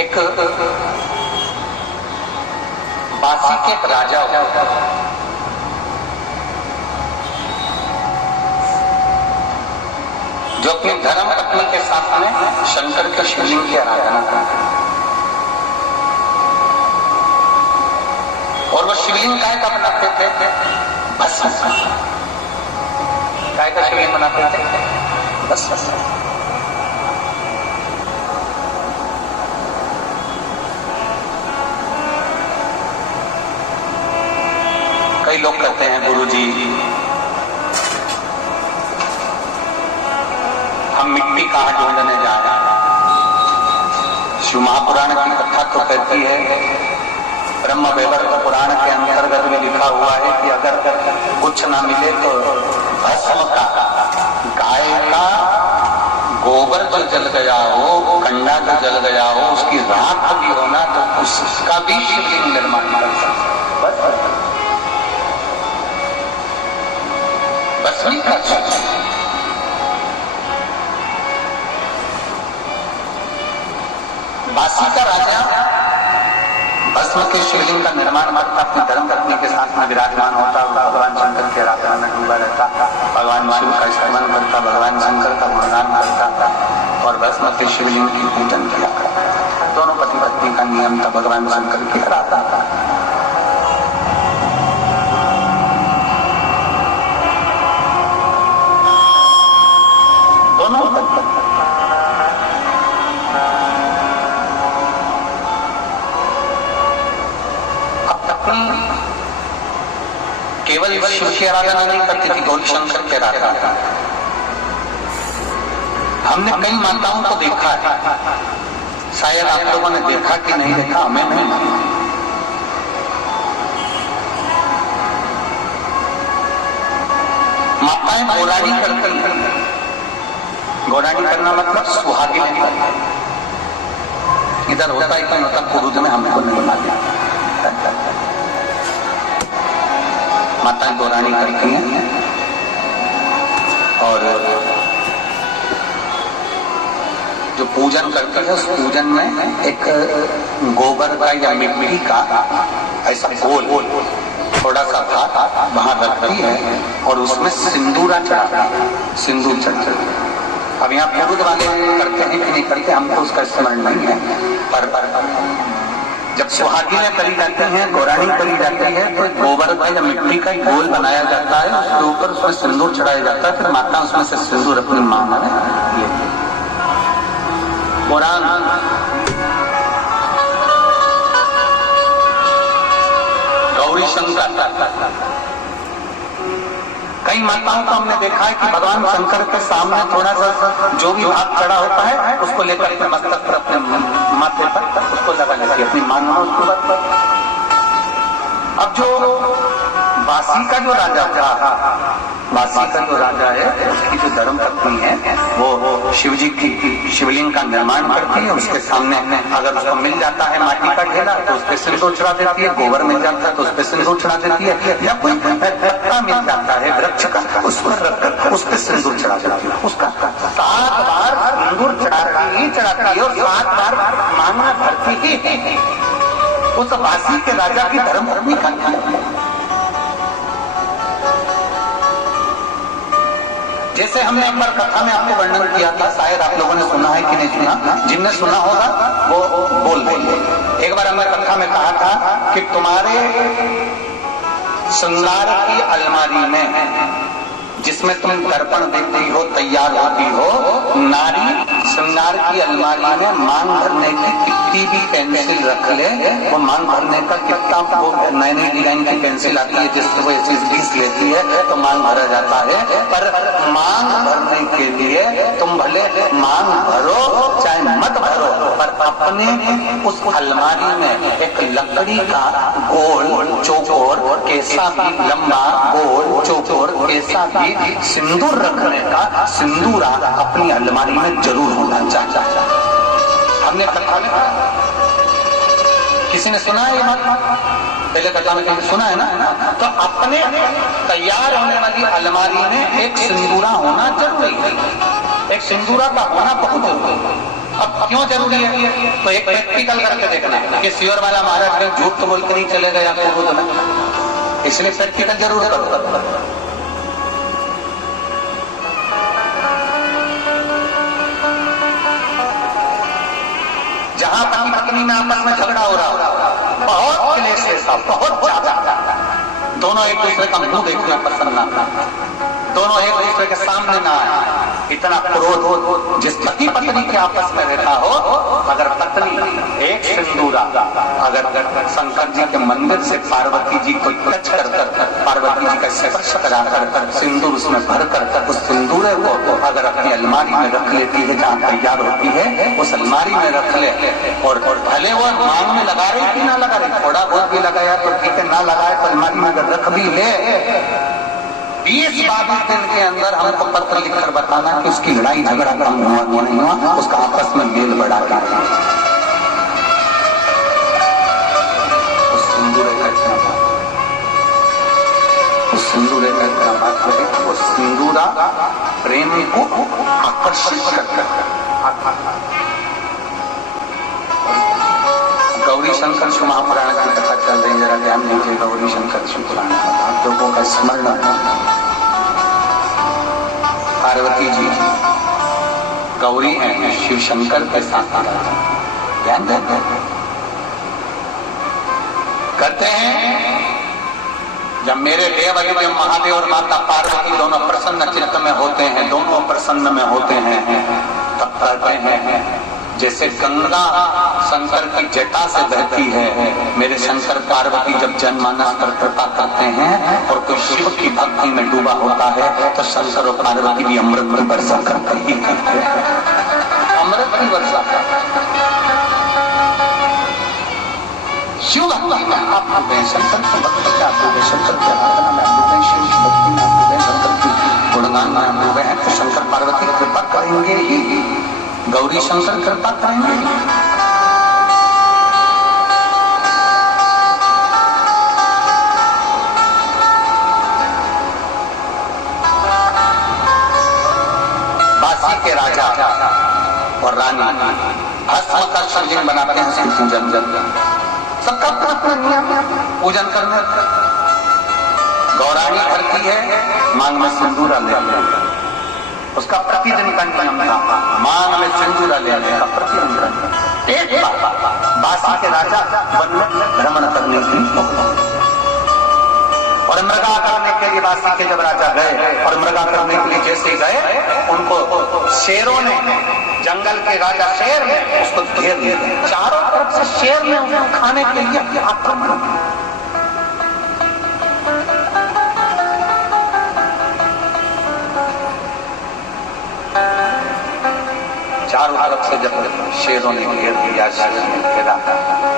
एक बासी के एक राजा जो अपनी धर्म पत्नी के साथ में शंकर के शिवलिंग की आराधना करते हैं। और वो शिवलिंग काय का बनाते थे? भस्म। काय का शिवलिंग बनाते थे? भस्म। कई लोग कहते हैं गुरुजी हम मिट्टी कहाँ ढूंढने जा रहे हैं। शिव महापुराण की कथा तो कहती है, ब्रह्म वैवर्त पुराण के अंतर्गत में लिखा हुआ है कि अगर कुछ ना मिले तो भस्म का, गाय का गोबर जो जल गया हो, कंडा जो जल गया हो, उसकी राख भी होना तो उसका भी शिवलिंग निर्माण कर सकते। बस नहीं कर सकते। बासी का राजा भस्म के शिवलिंग का निर्माण करता, अपनी धर्म पत्नी के साथ में विराजमान होता, भगवान शंकर के आराधना में डूबा रहता, भगवान शिव का स्मरण करता, भगवान शंकर का गुणगान करता और भस्म के शिवलिंग की पूजन किया करता। दोनों पति पत्नी का नियम था भगवान शंकर की आराधना। दोनों केवल शिव की आराधना नहीं करती थी, गौरी शंकर की आराधना। हमने कई माताओं को देखा है, शायद आप लोगों ने देखा कि नहीं देखा, हमें नहीं। माताएं गोरानी करती हैं। गोरानी करना मतलब सुहागिन करना। इधर होता है कहीं होता पुरुष में, हमको नहीं मालूम। माताएं गोरानी करती हैं और जो पूजन करती है उस पूजन में एक गोबर का या मिट्टी का ऐसा गोल थोड़ा सा भाग वहां रखती है और उसमें सिंदूरा चढ़ाती है, सिंदूर चढ़ती है। अब यहाँ पुरुष वाले करते हैं कि नहीं करते हमको उसका स्मरण नहीं है, पर जब सुहागिनें करी जाती हैं, गोरानी करी जाती है तो गोबर का या मिट्टी का गोल बनाया जाता है, उसके ऊपर उसमें सिंदूर चढ़ाया जाता है, फिर माता उसमें से सिंदूर अपनी मां में लेती है। गौरी शंकर कई माताओं को हमने देखा है कि भगवान शंकर के सामने थोड़ा सा जो भी भाग चढ़ा होता है उसको लेकर अपने मस्तक पर, अपने माथे पर उसको लगा लेती है, अपनी मांग में उसको पर। अब जो बासी का जो राजा था, बासी का जो राजा है उसकी जो धर्म पत्नी है वो शिव जी की शिवलिंग का निर्माण करती है। उसके सामने अगर उसको मिल जाता है माटी का ढेला तो उस पर सिंदूर चढ़ा देती है, गोबर मिल जाता है तो उस पर सिंदूर चढ़ा देती है, या कोई पत्ता मिल जाता है वृक्ष का उस पर रखकर उस पर सिंदूर चढ़ा देती है। उसका 7 बार सिंदूर चढ़ाती है और 7 बार मांगना भरती ही उस बासी के राजा की धर्म पत्नी का। जैसे हमने एक बार कथा में आपको वर्णन किया था, शायद आप लोगों ने सुना है कि नहीं सुना, जिनने सुना होगा वो बोल देंगे। एक बार हमने कथा में कहा था कि तुम्हारे श्रृंगार की अलमारी में जिसमें तुम दर्पण देखती हो, तैयार होती हो, नारी श्रृंगार की अलमारी में मांग भरने की कितनी भी पेंसिल रख ले, वो मांग भरने का कितना वो नई नई डिजाइन की पेंसिल आती है जिससे वो चीज घिस लेती है तो मांग भरा जाता है। पर मांग भरने के लिए तुम भले मांग भरो चाहे मत भरो, पर अपने उस अलमारी में एक लकड़ी का गोल चौकोर कैसा भी लंबा गोल चौकोर कैसा भी सिंदूर रखने का सिंदूरा अपनी अलमारी में जरूर होना चाहिए। हमने कथा में किसी ने सुना है ये बात, पहले कथा में कहीं सुना है ना, तो अपने तैयार होने वाली अलमारी में एक सिंदूरा होना जरूरी है, एक सिंदूरा का होना बहुत जरूरी है। अब क्यों जरूरी है? तो एक प्रैक्टिकल करके देखना कि श्योर वाला महाराज में झूठ तो बोल के नहीं चले गए आपको तो ना, इसलिए प्रैक्टिकल जरूर करो। जहां पति पत्नी में आपस में झगड़ा हो रहा, बहुत क्लेश है साहब, बहुत ज्यादा, दोनों एक दूसरे का मुंह देखना पसंद ना, दोनों एक दूसरे के सामने ना आए, इतना क्रोध हो जिस पति पत्नी के आपस में रहता हो, अगर पत्नी एक सिंदूरा अगर शंकर जी के मंदिर से पार्वती जी को टच कर पार्वती जी का स्पर्श करा कर सिंदूर उसमें भर कर उस सिंदूरे को अगर अपनी अलमारी में रख लेती है, जहाँ तैयार होती है उस अलमारी में रख ले, और भले वो मांग में लगा रही कि ना लगा रही, थोड़ा बहुत भी लगाया तो ठीक है, ना लगाए तो अलमारी में अगर रख भी ले, 20-22 दिन के अंदर हमको पत्र लिखकर बताना कि उसकी लड़ाई झगड़ा कम हुआ कि नहीं हुआ, उसका आपस में मेल बढ़ा के उस सिंदूरे का इतना महत्व है कि वो सिंदूरा प्रेमी को आकर्षित करता है। गौरी शंकर शिव महापुराण की कथा चल रही है, जरा ध्यान दीजिए। गौरी शंकर शिव पुराण आप लोगों का स्मरण, पार्वती जी गौरी हैं, शिव शंकर के साथ ध्यान देते कहते हैं, जब मेरे देव जब महादेव और माता पार्वती दोनों प्रसन्न चित्त में होते हैं, दोनों प्रसन्न में होते हैं, तब कहते हैं जैसे गंगा शंकर की जटा से बहती है, मेरे शंकर पार्वती जब जनमानस पर कृपा करते हैं और कोई शिव की भक्ति में डूबा होता है तो शंकर और पार्वती भी अमृत की वर्षा करते ही करते हैं, अमृत की वर्षा शिव भक्ति में आप शंकर की भक्ति में आप डूबे, शंकर की आराधना में आप डूबे, शिव की भक्ति में आप डूबे, शंकर की गुणगान में आप डूबे हैं तो शंकर पार्वती कृपा करेंगे ही, गौरी शंकर कृपा करेंगे। बासी के राजा और रानी भस्म का शिवलिंग बनाते हैं, उसकी पूजन सबका अपना नियम पूजन करने। गौराणी भरती है, मांग में सिंदूरा ले, उसका प्रतिदिन का नियम था, मांग में सिंदूरा ले का प्रतिदिन। एक बार बासी के राजा वन में भ्रमण करने की और मृगा करने के लिए बासी के जब राजा गए और मृगा करने के लिए जैसे गए, उनको शेरों ने, जंगल के राजा शेर ने उसको घेर लिया, चारों तरफ से शेर ने उसको खाने के लिए आक्रमण। चारों तरफ से जब शेरों ने घेर दिया, शेरों ने घेरा,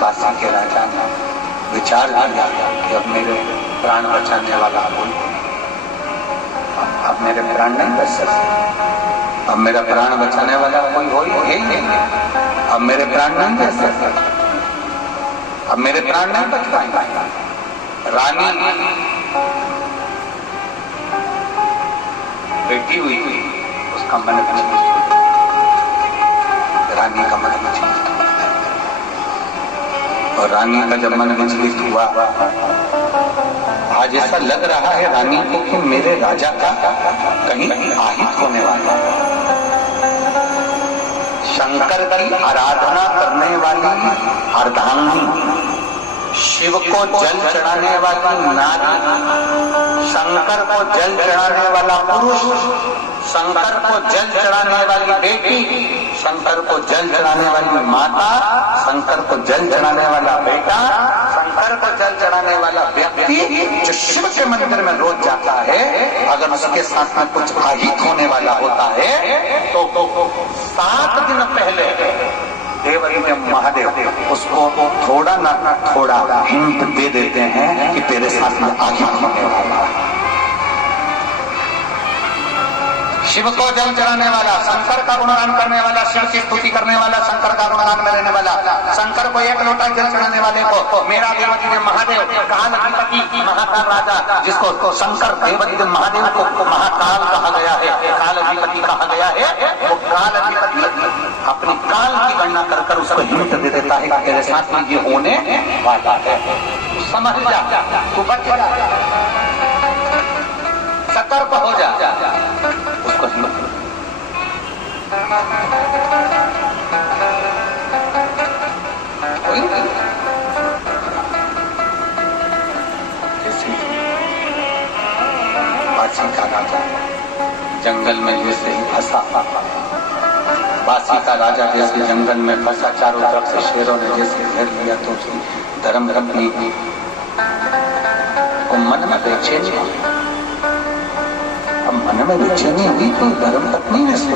बासी के राजा ने विचार किया कि अब मेरे प्राण बचाने वाला कोई, अब मेरे प्राण नहीं बच सकते, अब मेरा प्राण बचाने वाला कोई हो ही नहीं, अब मेरे प्राण नहीं बच सकते, अब मेरे प्राण नहीं बच पाएंगे। रानी बैठी हुई थी, उसका मन विचलित, रानी का मन विचलित, और रानी का जब मन विचलित हुआ, आज ऐसा लग रहा है रानी को कि मेरे राजा का कहीं आहित होने वाला है। शंकर की आराधना करने वाली अर्धांगिनी, शिव को जल चढ़ाने वाली नारी, शंकर को जल चढ़ाने वाला पुरुष, शंकर को जल चढ़ाने वाली बेटी, शंकर को जल चढ़ाने वाली माता, शंकर को जल चढ़ाने वाला बेटा, शंकर को जल चढ़ाने वाला व्यक्ति जो शिव के मंदिर में रोज जाता है, अगर उसके साथ में कुछ आहित होने वाला होता है तो 7 दिन पहले देवरी में महादेव उसको थोड़ा ना थोड़ा हिंट दे देते हैं कि तेरे साथ में आहित होने वाला है। शिव को जल चढ़ाने वाला, शंकर का गुणगान करने वाला, शिव की स्तुति करने वाला, शंकर का गुणगान में रहने वाला, शंकर को एक लोटा जल चढ़ाने वाले को मेरा देवाधिदेव महादेव, काल अधिपति महाकाल राजा जिसको शंकर देवाधिदेव महादेव को महाकाल कहा गया है, काल अधिपति कहा गया है, वो काल अधिपति अपने काल की गणना कर उसको हिंट दे देता है कि तेरे साथ में ये होने वाला है, समझ जा, तू बच जा, सतर्क हो जा, उसको हिम्मत बासी का राजा जंगल में जैसे ही फंसा, बासी का राजा जैसे जंगल में फंसा, चारों तरफ से शेरों ने जैसे घेर लिया तो उसकी धर्म पत्नी को मन में बेचैनी हुई। अब मन में बेचैनी हुई तो धर्म पत्नी ने